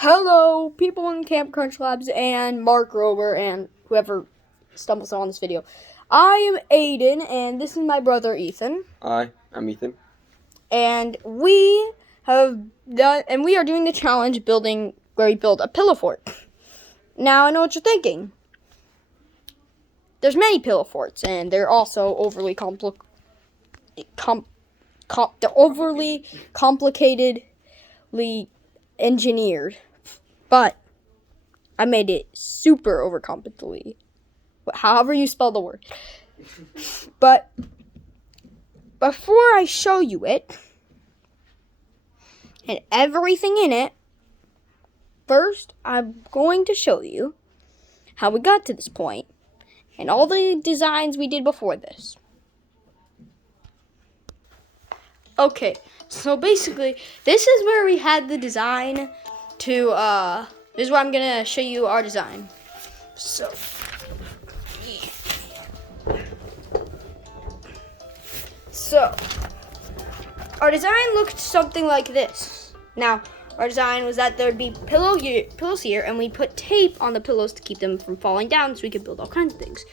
Hello, people in Camp Crunch Labs and Mark Rober and whoever stumbles on this video. I am Aidan, and this is my brother Ethan. Hi, I'm Ethan. And we are doing the challenge where we build a pillow fort. Now I know what you're thinking. There's many pillow forts, and they're also overly complicatedly engineered. But I made it super overcomplicatedly. However you spell the word. But before I show you it and everything in it, first I'm going to show you how we got to this point and all the designs we did before this. Okay, so basically, this is where we had the design to, this is where I'm gonna show you our design. So, our design looked something like this. Now, our design was that there'd be pillows here, and we put tape on the pillows to keep them from falling down so we could build all kinds of things.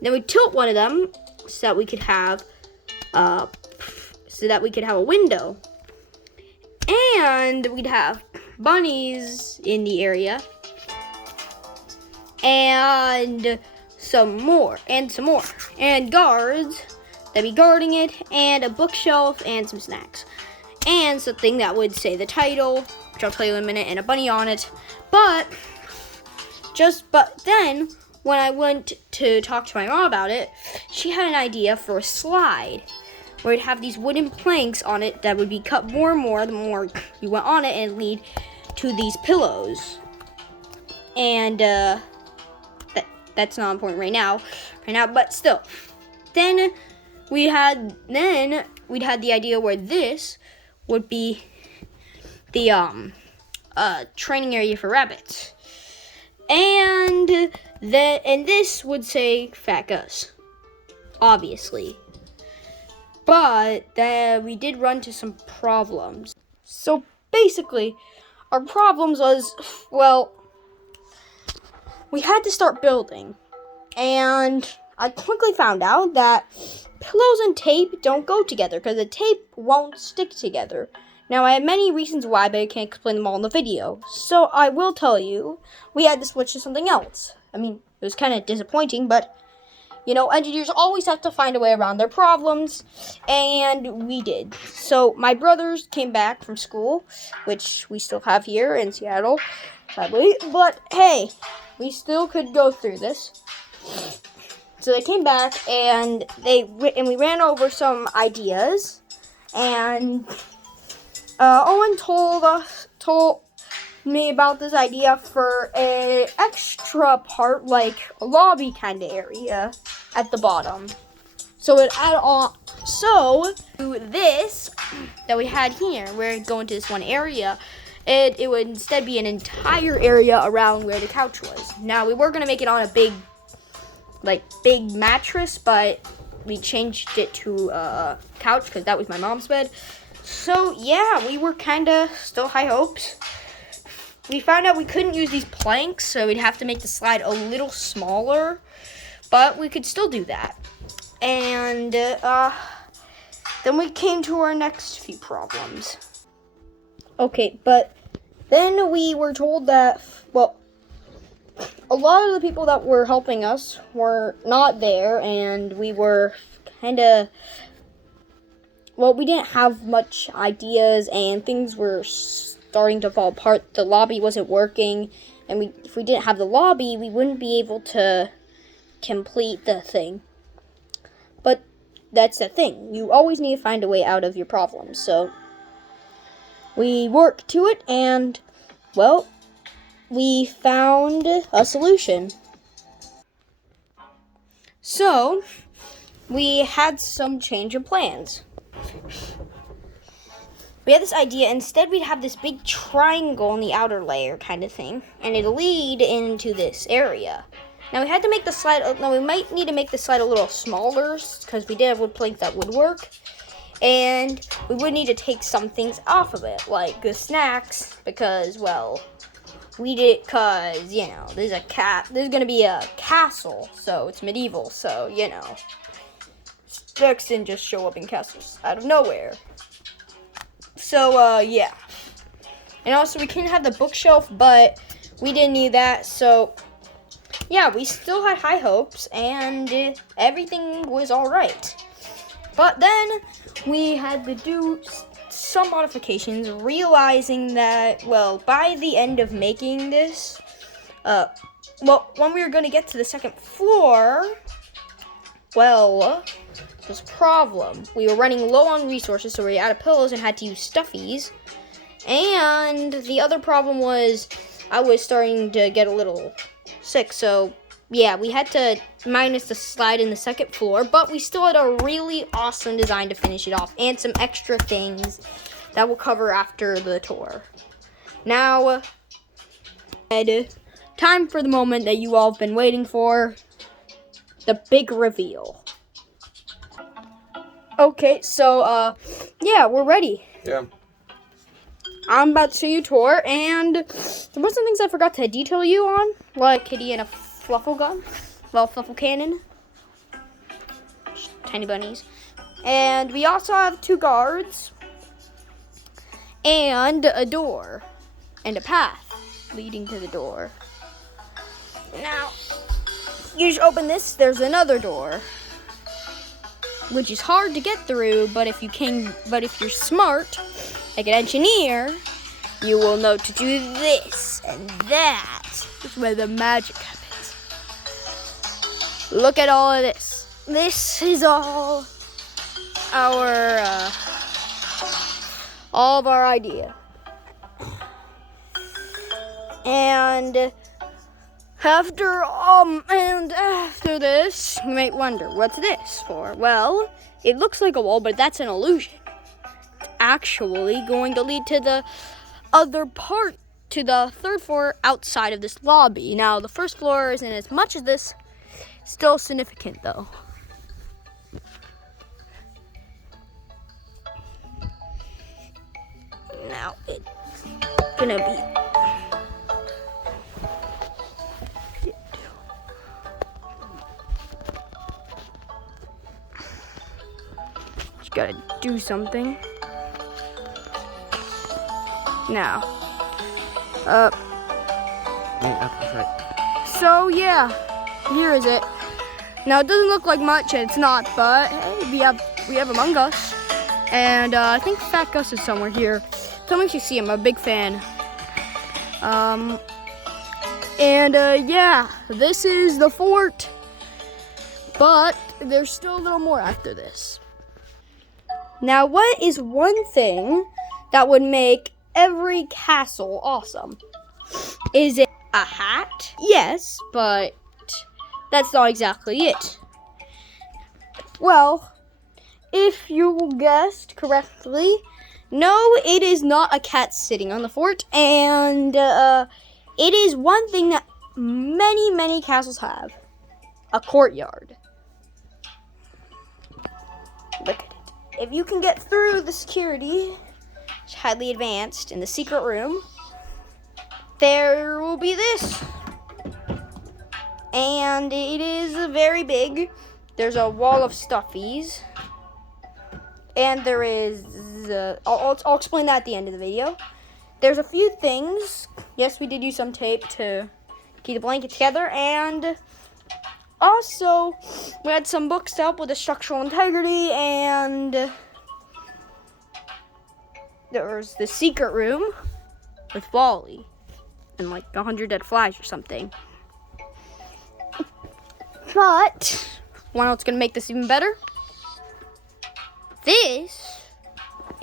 Then we tilt one of them so that we could have a window. And we'd have bunnies in the area. And some more. And guards that'd be guarding it, and a bookshelf, and some snacks. And something that would say the title, which I'll tell you in a minute, and a bunny on it. But then, when I went to talk to my mom about it, she had an idea for a slide, where it'd have these wooden planks on it that would be cut more and more the more you went on it, and lead to these pillows. And, that's not important right now, but still. Then we'd had the idea where this would be the training area for rabbits, and this would say Fat Gus, obviously. But we did run into some problems. So basically, our problems was, well, we had to start building, and I quickly found out that pillows and tape don't go together because the tape won't stick together. Now, I have many reasons why, but I can't explain them all in the video. So I will tell you, we had to switch to something else. I mean, it was kind of disappointing, but you know, engineers always have to find a way around their problems, and we did. So my brothers came back from school, which we still have here in Seattle, sadly. But hey, we still could go through this. So they came back, and we ran over some ideas, and Owen told me about this idea for a extra part, like a lobby kind of area at the bottom. So it add on. So this that we had here, we're going to this one area. It would instead be an entire area around where the couch was. Now we were gonna make it on a big mattress, but we changed it to a couch because that was my mom's bed. So yeah, we were kind of still high hopes. We found out we couldn't use these planks, so we'd have to make the slide a little smaller, but we could still do that. And then we came to our next few problems. Okay, but then we were told that, well, a lot of the people that were helping us were not there, and we were kind of, well, we didn't have much ideas, and things were starting to fall apart. The lobby wasn't working, and if we didn't have the lobby, we wouldn't be able to complete the thing. But that's the thing. You always need to find a way out of your problems. So we worked to it, and, well, we found a solution. So we had some change of plans. We had this idea, instead we'd have this big triangle in the outer layer kind of thing, and it'd lead into this area. Now we had to make the slide, we might need to make the slide a little smaller, because we did have wood planks that would work, and we would need to take some things off of it, like the snacks, because, well, we did, cause you know, there's gonna be a castle, so it's medieval, so you know, spooks didn't just show up in castles out of nowhere. So yeah, and also we couldn't have the bookshelf, but we didn't need that, so yeah, we still had high hopes, and everything was all right. But then we had to do some modifications, realizing that, well, by the end of making this, when we were going to get to the second floor, well, there's a problem. We were running low on resources, so we were out of pillows and had to use stuffies. And the other problem was I was starting to get a little sick, so yeah, we had to minus the slide in the second floor, but we still had a really awesome design to finish it off, and some extra things that we'll cover after the tour. Now, time for the moment that you all have been waiting for, the big reveal. Okay, so, yeah, we're ready. Yeah. I'm about to show you a tour, and there were some things I forgot to detail you on, like Kitty and a fluffle gun, fluffle cannon, tiny bunnies, and we also have 2 guards, and a door, and a path leading to the door. Now, you just open this, there's another door, which is hard to get through, but if you're smart, like an engineer, you will know to do this, and that is where the magic happens. Look at all of this. This is all of our idea. And after this, you might wonder, what's this for? Well, it looks like a wall, but that's an illusion. It's actually going to lead to the other part, to the 3rd floor outside of this lobby. Now, the 1st floor isn't as much as this, still significant though. Now, it's gonna be gotta do something. Now, so yeah, here is it. Now it doesn't look like much, and it's not, but hey, we have Among Us, and I think Fat Gus is somewhere here. Tell me if you see him. I'm a big fan. Yeah, this is the fort, but there's still a little more after this. Now, what is one thing that would make every castle awesome? Is it a hat? Yes, but that's not exactly it. Well, if you guessed correctly, no, it is not a cat sitting on the fort, and it is one thing that many castles have: a courtyard. Look at it. If you can get through the security, it's highly advanced, in the secret room, there will be this. And it is very big. There's a wall of stuffies. And there is, I'll explain that at the end of the video. There's a few things. Yes, we did use some tape to keep the blanket together. And also, we had some books to help with the structural integrity. And there was the secret room with Wally and like 100 dead flies or something. But, want to know what's going to make this even better? This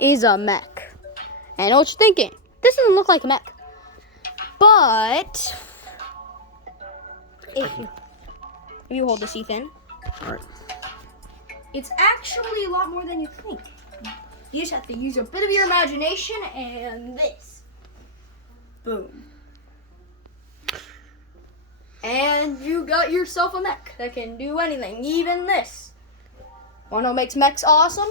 is a mech. And I know what you're thinking. This doesn't look like a mech. But, if you hold this, Ethan. All right. It's actually a lot more than you think. You just have to use a bit of your imagination and this. Boom. And you got yourself a mech that can do anything, even this. Wanna know what makes mechs awesome?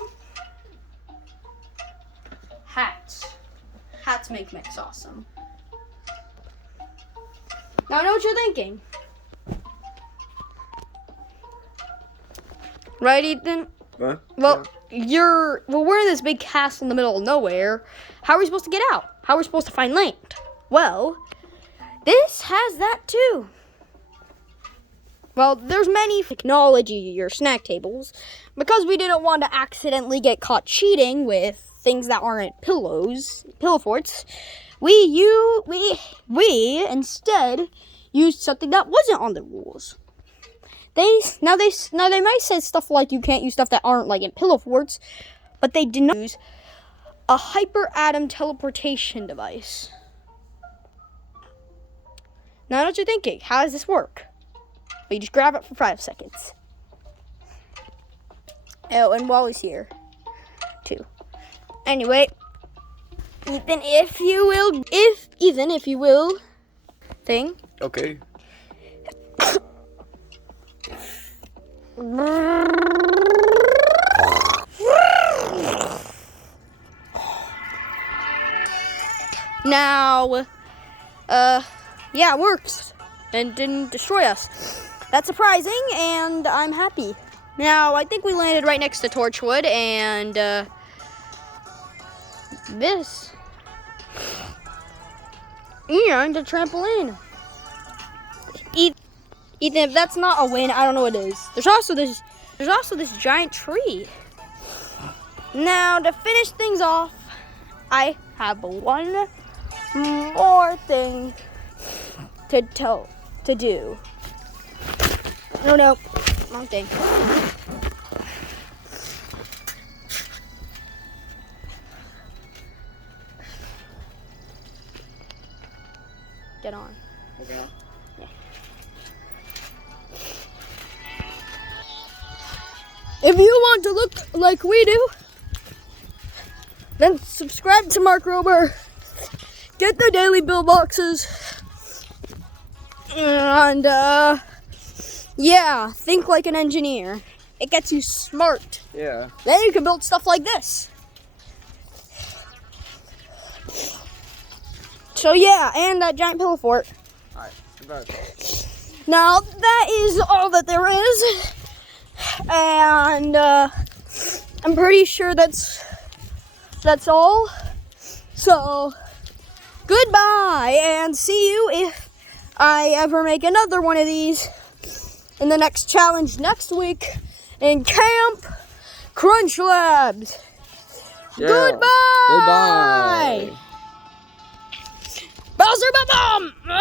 Hats. Hats make mechs awesome. Now I know what you're thinking. Right, Ethan? What? Well, we're in this big castle in the middle of nowhere. How are we supposed to get out? How are we supposed to find land? Well, this has that too. Well, there's many technology, your snack tables, because we didn't want to accidentally get caught cheating with things that aren't pillow forts. We instead used something that wasn't on the rules. They might say stuff like you can't use stuff that aren't like in pillow forts, but they did not use a hyper atom teleportation device. Now I know what you're thinking. How does this work? Well, you just grab it for 5 seconds. Oh, and Wally's here too. Anyway, Ethan, if you will, thing. Okay. Now, yeah, it works and didn't destroy us. That's surprising, and I'm happy. Now, I think we landed right next to Torchwood, and this, and a trampoline. Ethan, if that's not a win, I don't know what it is. There's also this giant tree. Now, to finish things off, I have one more thing to do. No, wrong thing. Get on. Okay. Yeah. If you want to look like we do, then subscribe to Mark Rober. Get the daily bill boxes. And, yeah, think like an engineer. It gets you smart. Yeah. Then you can build stuff like this. So, yeah, and that giant pillow fort. Alright, Now, that is all that there is. And, I'm pretty sure that's all. So, goodbye, and see you if I ever make another one of these in the next challenge next week in Camp Crunch Labs. Yeah. Goodbye. Goodbye. Bowser Bomb!